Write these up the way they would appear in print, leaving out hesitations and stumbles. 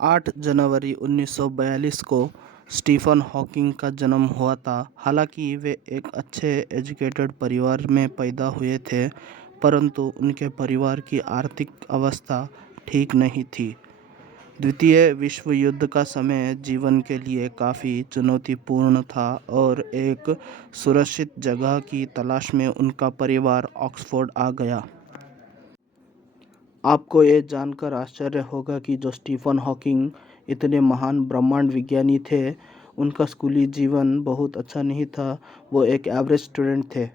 8 जनवरी 1942 को Stephen Hawking का जन्म हुआ था। हालांकि वे एक अच्छे एजुकेटेड परिवार में पैदा हुए थे, परंतु उनके परिवार की आर्थिक अवस्था ठीक नहीं थी। द्वितीय विश्व युद्ध का समय जीवन के लिए काफ़ी चुनौतीपूर्ण था और एक सुरक्षित जगह की तलाश में उनका परिवार ऑक्सफोर्ड आ गया। आपको ये जानकर आश्चर्य होगा कि जो स्टीफन हॉकिंग इतने महान ब्रह्मांड विज्ञानी थे, उनका स्कूली जीवन बहुत अच्छा नहीं था। वो एक एवरेज स्टूडेंट थे।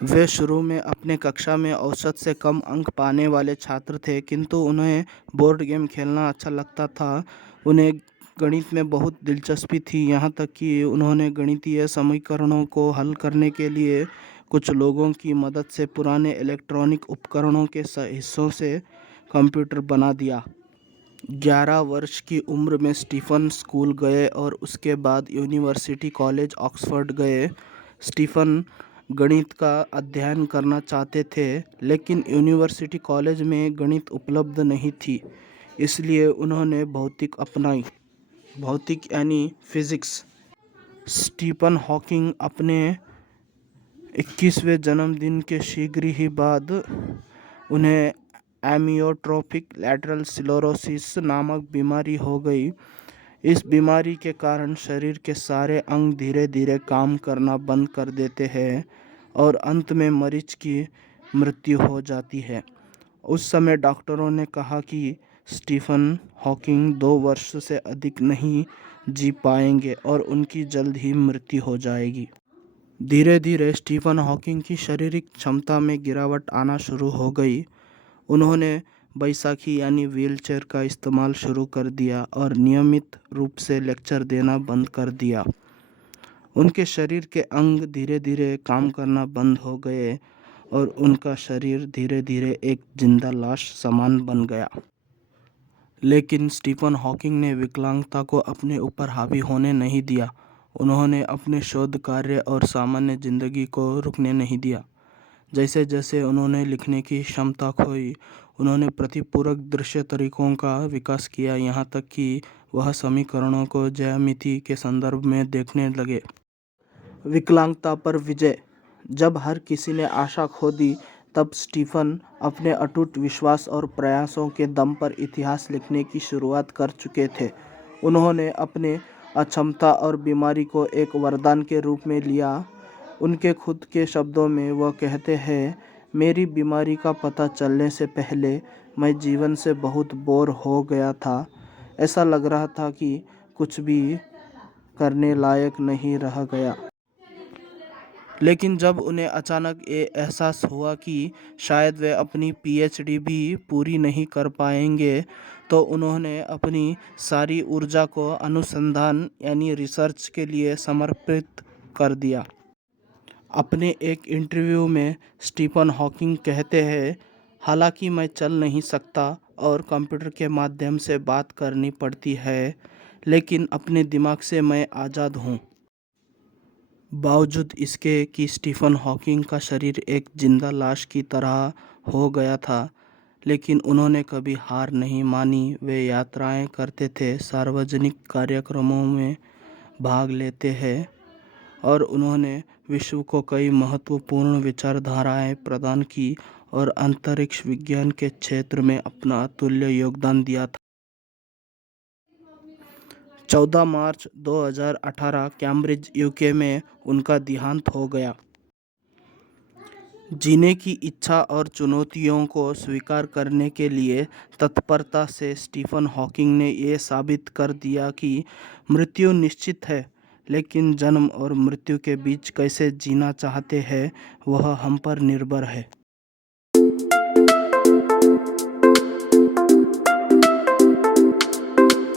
वे शुरू में अपने कक्षा में औसत से कम अंक पाने वाले छात्र थे, किंतु उन्हें बोर्ड गेम खेलना अच्छा लगता था। उन्हें गणित में बहुत दिलचस्पी थी, यहाँ तक कि उन्होंने गणितीय समीकरणों को हल करने के लिए कुछ लोगों की मदद से पुराने इलेक्ट्रॉनिक उपकरणों के हिस्सों से कंप्यूटर बना दिया। 11 वर्ष की उम्र में स्टीफन स्कूल गए और उसके बाद यूनिवर्सिटी कॉलेज ऑक्सफोर्ड गए। स्टीफन गणित का अध्ययन करना चाहते थे, लेकिन यूनिवर्सिटी कॉलेज में गणित उपलब्ध नहीं थी, इसलिए उन्होंने भौतिक अपनाई। भौतिक यानी फिजिक्स। स्टीफन हॉकिंग अपने 21वें जन्मदिन के शीघ्र ही बाद उन्हें एमियोट्रोफिक लैटरल स्क्लेरोसिस नामक बीमारी हो गई। इस बीमारी के कारण शरीर के सारे अंग धीरे धीरे काम करना बंद कर देते हैं और अंत में मरीज की मृत्यु हो जाती है। उस समय डॉक्टरों ने कहा कि स्टीफन हॉकिंग 2 वर्ष से अधिक नहीं जी पाएंगे और उनकी जल्द ही मृत्यु हो जाएगी। धीरे धीरे स्टीफन हॉकिंग की शारीरिक क्षमता में गिरावट आना शुरू हो गई। उन्होंने बैसाखी यानी व्हीलचेयर का इस्तेमाल शुरू कर दिया और नियमित रूप से लेक्चर देना बंद कर दिया। उनके शरीर के अंग धीरे धीरे काम करना बंद हो गए और उनका शरीर धीरे धीरे एक जिंदा लाश समान बन गया। लेकिन स्टीफन हॉकिंग ने विकलांगता को अपने ऊपर हावी होने नहीं दिया। उन्होंने अपने शोध कार्य और सामान्य जिंदगी को रुकने नहीं दिया। जैसे जैसे उन्होंने लिखने की क्षमता खोई, उन्होंने प्रतिपूरक दृश्य तरीकों का विकास किया, यहाँ तक कि वह समीकरणों को ज्यामिति के संदर्भ में देखने लगे। विकलांगता पर विजय। जब हर किसी ने आशा खो दी, तब स्टीफन अपने अटूट विश्वास और प्रयासों के दम पर इतिहास लिखने की शुरुआत कर चुके थे। उन्होंने अपने अक्षमता और बीमारी को एक वरदान के रूप में लिया। उनके खुद के शब्दों में वह कहते हैं, मेरी बीमारी का पता चलने से पहले मैं जीवन से बहुत बोर हो गया था। ऐसा लग रहा था कि कुछ भी करने लायक नहीं रह गया। लेकिन जब उन्हें अचानक ये एहसास हुआ कि शायद वे अपनी पीएचडी भी पूरी नहीं कर पाएंगे, तो उन्होंने अपनी सारी ऊर्जा को अनुसंधान यानी रिसर्च के लिए समर्पित कर दिया। अपने एक इंटरव्यू में स्टीफन हॉकिंग कहते हैं, हालांकि मैं चल नहीं सकता और कंप्यूटर के माध्यम से बात करनी पड़ती है, लेकिन अपने दिमाग से मैं आज़ाद हूँ। बावजूद इसके कि स्टीफन हॉकिंग का शरीर एक जिंदा लाश की तरह हो गया था, लेकिन उन्होंने कभी हार नहीं मानी। वे यात्राएं करते थे, सार्वजनिक कार्यक्रमों में भाग लेते हैं और उन्होंने विश्व को कई महत्वपूर्ण विचारधाराएं प्रदान की और अंतरिक्ष विज्ञान के क्षेत्र में अपना अतुल्य योगदान दिया था। 14 मार्च 2018 कैम्ब्रिज यूके में उनका देहांत हो गया। जीने की इच्छा और चुनौतियों को स्वीकार करने के लिए तत्परता से स्टीफन हॉकिंग ने ये साबित कर दिया कि मृत्यु निश्चित है, लेकिन जन्म और मृत्यु के बीच कैसे जीना चाहते हैं वह हम पर निर्भर है।